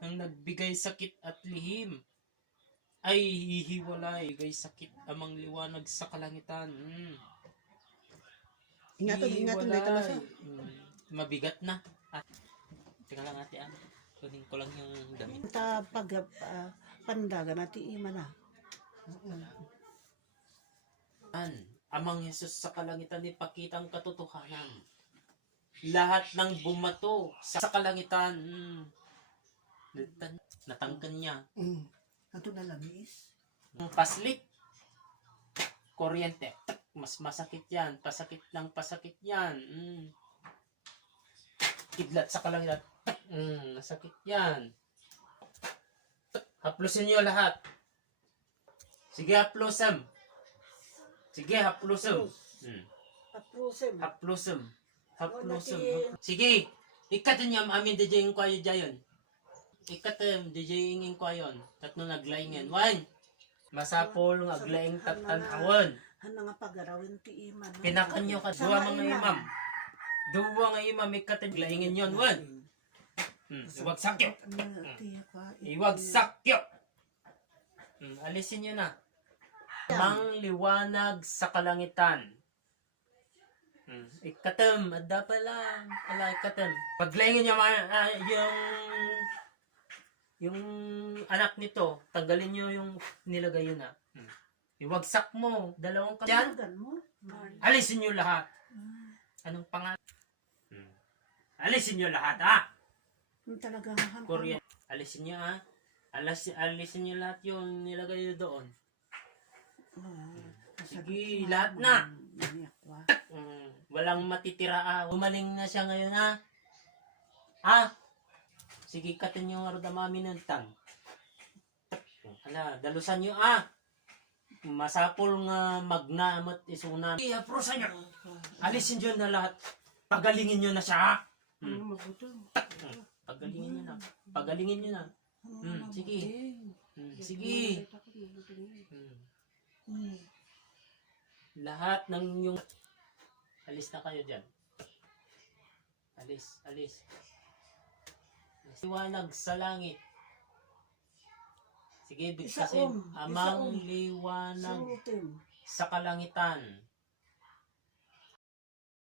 ng nagbigay sakit at lihim ay hihiwalay, bigay sakit amang liwanag sa kalangitan. Ingatan dito na siya. Mabigat na. At, tingnan lang ate kunin ko lang yung damit. Ta pag pandaga natin ima na. Amang Jesus sa kalangitan ipakita ang katotohanan. Lahat ng bumato sa kalangitan, natangkan niya. Ato na lamis. Paslit, kuryente, mas masakit yan, pasakit yan. Kidlat sa kalangitan, masakit yan. Haplusin niyo lahat. Sige, haplusin. Sige, haplusin. Haplusin. Sige, ikatin niya amin DJing ko ayo dayon. Ikatin DJing ko ayon. Tatno naglaingen. One. Masapol ng aglaing tatanawon. Ano nga pagarawin ti ima. Pinakan niyo ka duwa mga imam. Duwa nga imam ikatin glaingen yon. One. Iwag sakyo. Iwag sakyo. Alisin niyo na. Mang liwanag sa kalangitan. Ikatem, adda pa lang. Ala, ikatem. Paglaingin niyo yung anak nito, tanggalin niyo yung nilagay yun na. Iwagsak mo, dalawang kamyan. Alisin niyo lahat. Anong pangalan? Alisin niyo lahat, Talagang Korean. Alisin niyo, alisin niyo lahat yung nilagay niyo doon. Sige, lahat na. Walang matitira. Umaling na siya ngayon Sige, katin yung arodamami ng tang. Dalusan nyo masapol nga magnaamot isuna. Iaprusan nyo. Alisin nyo na lahat. Pagalingin nyo na siya. Pagalingin nyo na. Pagalingin nyo na. Sige. Sige. Lahat ng yung alis na kayo dyan. Alis. Liwanag sa langit. Sige, bigkasin. Amang liwanag sa kalangitan.